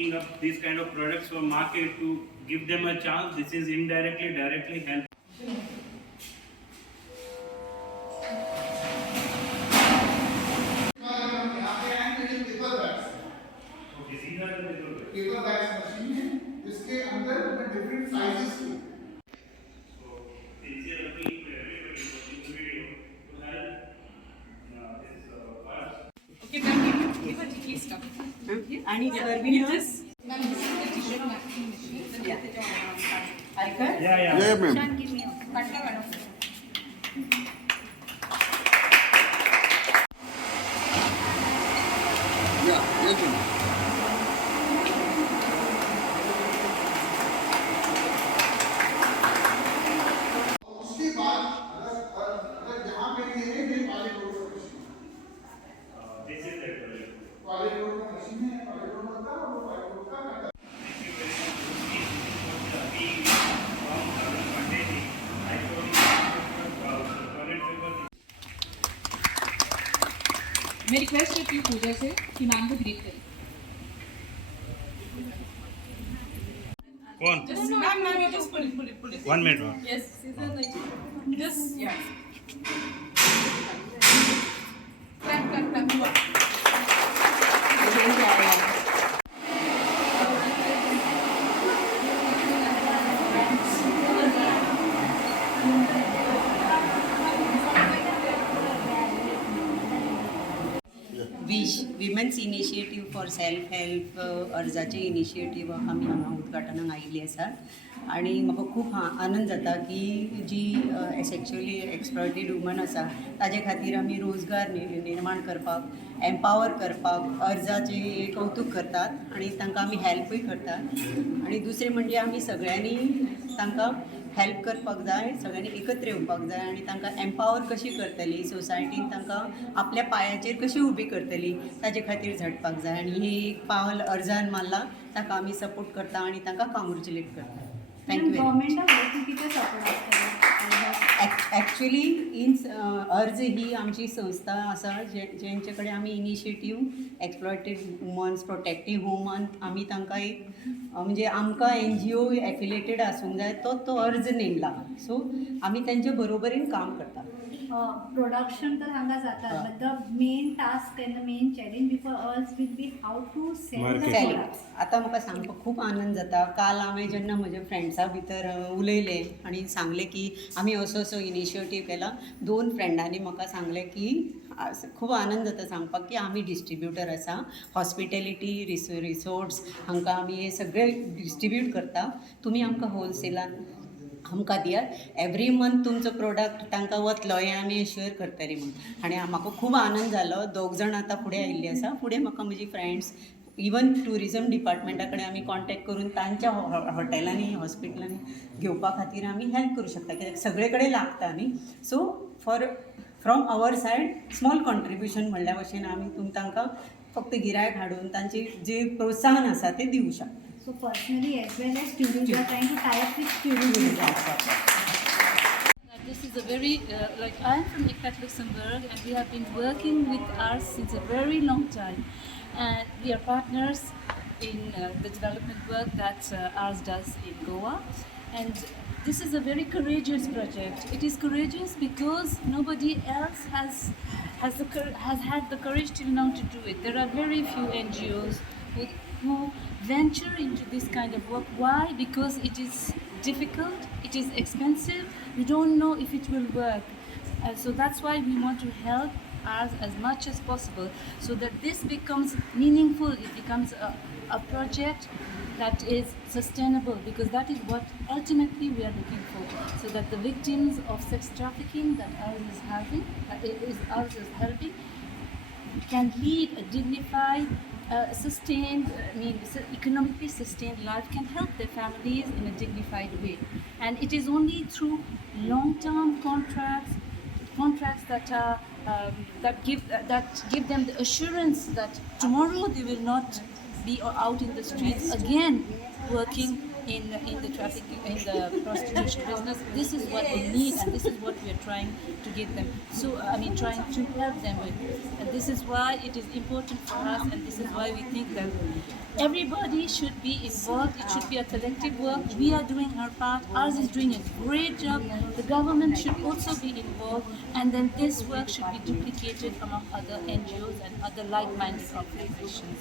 picking up these kind of products from market to give them a chance. This is indirectly, directly help. Paper bags machine है जिसके अंदर different sizes के Okay, ma'am, give a please stop. आणि You serving just, ma'am, this is the t-shirt napkin machine. ऐका ये ma'am Shan, give me a Katla madam. या ये ma'am उसके बाद अगर जहाँ पे ये है ये वाले रोड का मशीन This is the वाले रोड का मशीन है वाले रोड का और वाले रोड का मैं रिक्वेस्ट करती हूँ पूजा से कि मैम को ग्रीट करें. कौन? Ma'am, you just pull it. 1 minute. Yes, just, yeah. Clap. Women's initiative for self help अर्जाचे इनिशिएटीव आमी हांगा उद्घाटनाक आयिल्ली आसात आनी म्हाका खूब आनंद जाता की जी सेक्शुअली एक्सप्लॉयटेड वुमन आसा ताजे खातीर आमी रोजगार निर्माण करपाक एम्पावर करपाक अर्जाचे कौतुक करतात आनी तांकां आमी हेल्पूय करतात आनी दुसरें म्हणजे आमी सगळ्यांनी तांकां हेल्प करपाक जाय सगळ्यांनी एकत्र येवपाक जाय आनी तांकां एम्पावर कशी करतली सोसायटीन तांकां आपल्या पांयाचेर कशी उबी करतली ताजे खातीर झटपाक जाय आनी ही एक पावल अर्जान मारला ताका आमी सपोर्ट करता आनी तांकां कॉंग्रेच्युलेट करता. थँक्यू. एक्चुअली अर्ज ही आमची संस्था आसा जेंचे कडेन आमी इनिशिएटीव एक्सप्लॉयटेड वुमन्स प्रोटेक्टीव होमान आमी तांकां एक म्हणजे आमकां NGO एफिलेटेड आसूंक जाय तो अर्ज नेमला सो आमी तेंचे बरोबरीन काम करता. प्रोडक्शन तर हांगा जाता but the main task and the main challenge before us will be how to sell the products. आतां म्हाका सांगपाक खूब आनंद जाता काल हांवें जेन्ना म्हज्या फ्रेंड्सा भितर उलयलें आनी सांगलें की आमी असो इनिशिएटीव केला 2 फ्रेंडांनी म्हाका सांगलें की खूब आनंद जाता सांगपाक की आमी डिस्ट्रिब्युटर आसा हॉस्पिटॅलिटी रिसोर्ट्स हांकां आमी हे सगळे डिस्ट्रिब्यूट करता तुमी आमकां होलसेलान आमकां दियात एवरी मंथ तुमचो प्रोडक्ट तांकां वतलो हें आमी एश्युअर करतली म्हणून आनी म्हाका खूब आनंद जालो 2 जाण आतां फुडें आयिल्लीं आसा फुडें म्हाका म्हजी फ्रेंड्स इवन टुरिजम डिपार्टमेंटा कडेन आमी कॉन्टेक्ट करून तांच्या हॉटेलांनी हॉस्पिटलांनी घेवपा खातीर आमी हेल्प करूं शकता कित्याक सगळे कडेन लागता न्ही so from our side small contribution म्हणल्या भशेन आमी तांकां फक्त गिरायक हाडून तांचे जे प्रोत्साहन आसा ते दिवं शकता. So personally as well as students, we are trying to tie up with students. This is a very, I'm from ICAT Luxembourg and we have been working with ARZ since a very long time. And we are partners in the development work that ARZ does in Goa. And this is a very courageous project. It is courageous because nobody else has had the courage till now to do it. There are very few NGOs who venture into this kind of work. Why? Because it is difficult, it is expensive, we don't know if it will work. So that's why we want to help as much as possible so that this becomes meaningful, it becomes a project that is sustainable, because that is what ultimately we are looking for, so that the victims of sex trafficking that ARZ is helping can lead a dignified, sustained, economically sustained life, can help their families in a dignified way. And it is only through long-term contracts that are that give them the assurance that tomorrow they will not be out in the streets again working in the trafficking, in the prostitution business. This is what they need, and this is what we are trying to give them. So trying to help them with, and this is why it is important for us, and this is why we think that everybody should be involved. It should be a collective work. We are doing our part. ARZ is doing a great job. The government should also be involved, and then this work should be duplicated among other NGOs and other like-minded organizations.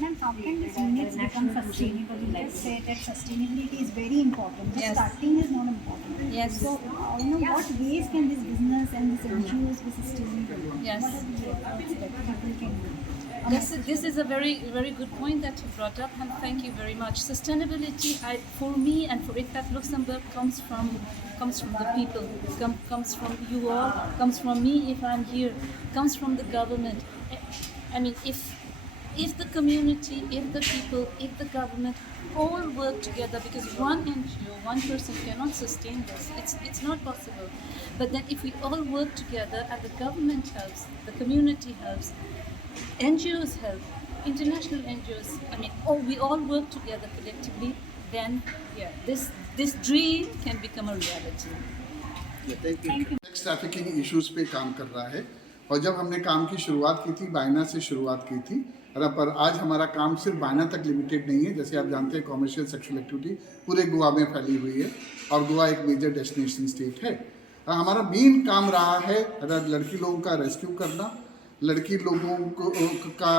Ma'am, how can these units become sustainable? Let's say that sustainability is very important. Just Yes. starting is not important. Yes. So, what ways can this business and this NGOs be sustainable? Yes. What are the efforts that people can do? This is a very good point that you brought up, and thank you very much. Sustainability, for me and for ICTAT Luxembourg, comes from the people, comes from you all, comes from me if I'm here, comes from the government. If the community, if the people, if the government all work together, because one NGO, one person cannot sustain this. It's not possible. But then if we all work together and the government helps, the community helps, NGOs help, international NGOs, we all work together collectively, then this dream can become a reality. Sex trafficking issues पे काम कर रहा है, और जब हमने काम की शुरुआत की थी बायना से शुरुआत की थी, पर आज हमारा काम सिर्फ बायना तक लिमिटेड नहीं है। जैसे आप जानते हैं कॉमर्शियल सेक्सुअल एक्टिविटी पूरे गोवा में फैली हुई है, और गोवा एक मेजर डेस्टिनेशन स्टेट है। हमारा मेन काम रहा है लड़की लोगों का रेस्क्यू करना, लड़की लोगों को का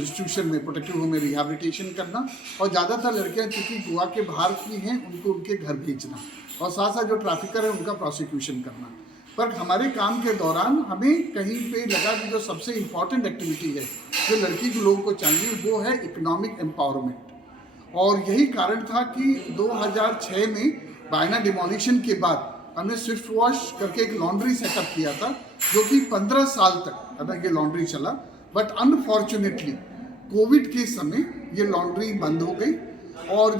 इंस्टीट्यूशन में, प्रोटेक्टिव होम में रिहैबिलिटेशन करना, और ज़्यादातर लड़कियां चूँकि गोवा के बाहर की हैं उनको उनके घर भेजना, और साथ साथ जो ट्रैफिकर है उनका प्रोसिक्यूशन करना। पर हमारे काम के दौरान हमें कहीं पे लगा कि जो सबसे इम्पॉर्टेंट एक्टिविटी है जो लड़की के लोगों को चाहिए वो है इकोनॉमिक एम्पावरमेंट। और यही कारण था कि 2006 में बायना डिमोलिशन के बाद हमने स्विफ्ट वॉश करके एक लॉन्ड्री सेटअप किया था, जो कि 15 साल तक ये लॉन्ड्री चला। बट अनफॉर्चुनेटली कोविड के समय ये लॉन्ड्री बंद हो गई, और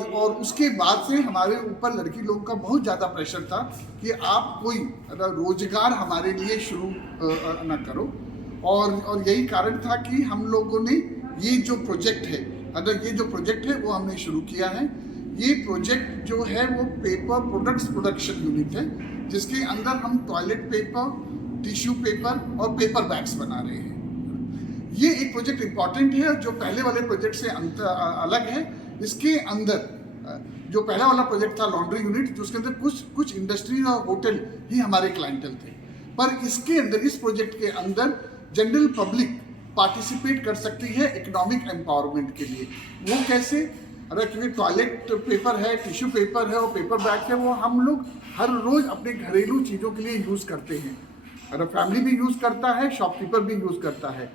उसके बाद से हमारे ऊपर लड़की लोगों का बहुत ज़्यादा प्रेशर था कि आप कोई रोजगार हमारे लिए शुरू ना करो। और यही कारण था कि हम लोगों ने ये जो प्रोजेक्ट है वो हमने शुरू किया है। ये प्रोजेक्ट जो है वो पेपर प्रोडक्ट्स प्रोडक्शन यूनिट है, जिसके अंदर हम टॉयलेट पेपर, टिश्यू पेपर और पेपर बैग्स बना रहे हैं। ये एक प्रोजेक्ट इम्पॉर्टेंट है जो पहले वाले प्रोजेक्ट से अलग है। इसके अंदर जो पहला वाला प्रोजेक्ट था लॉन्ड्री यूनिट, जिसके अंदर कुछ इंडस्ट्रीज और होटल ही हमारे क्लाइंटल थे, पर इसके अंदर, इस प्रोजेक्ट के अंदर जनरल पब्लिक पार्टिसिपेट कर सकती है इकोनॉमिक एम्पावरमेंट के लिए। वो कैसे? क्योंकि टॉयलेट पेपर है, टिश्यू पेपर है और पेपर बैग है, वो हम लोग हर रोज़ अपने घरेलू चीज़ों के लिए यूज़ करते हैं। फैमिली भी यूज़ करता है, शॉपकीपर भी यूज़ करता है।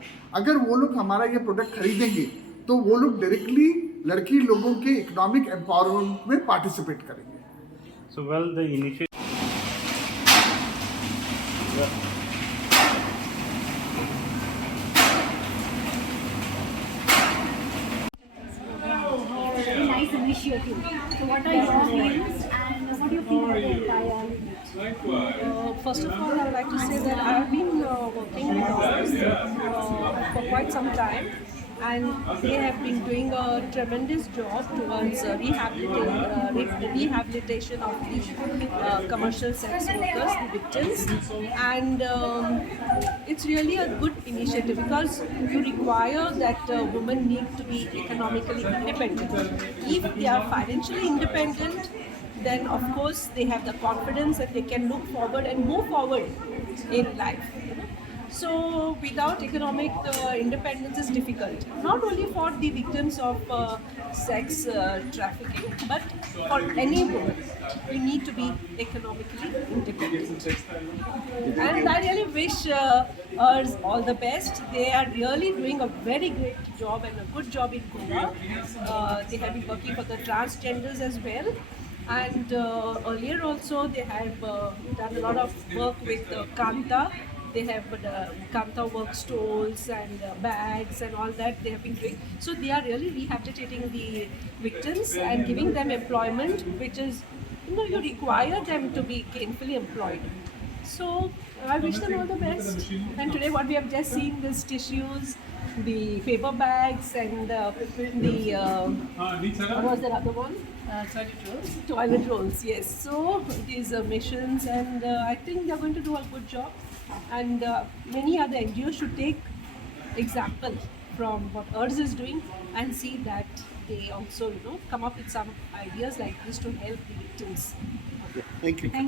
अगर वो लोग हमारा ये प्रोडक्ट खरीदेंगे तो वो लोग डायरेक्टली लड़की लोगों के इकोनॉमिक एम्पावरमेंट में पार्टिसिपेट करेंगे। So well, the initiative. Very nice initiative. So, what are your views and what do you think about the entire unit? First of all, I would like to say that I have been working with ARZ for quite some time, and they have been doing a tremendous job towards rehabilitation of the commercial sex workers, the victims, and it's really a good initiative because you require that women need to be economically independent. If they are financially independent, then of course they have the confidence that they can look forward and move forward in life. So without economic independence is difficult, not only for the victims of sex trafficking, but for any woman. You need to be economically independent. And I really wish us all the best. They are really doing a very great job and a good job in Goa. They have been working for the transgenders as well. And earlier also they have done a lot of work with Kanta. They have Kanta work stalls and bags and all that they have been doing. So they are really rehabilitating the victims and giving them employment, which is, you require them to be gainfully employed. So I wish them all the best. And today, what we have just seen, these tissues, the paper bags, and what was the other one? Toilet rolls. Toilet rolls. Yes. So these missions, and I think they're going to do a good job. And many other NGOs should take example from what ARZ is doing and see that they also, come up with some ideas like this to help the victims. Thank you. Thank you.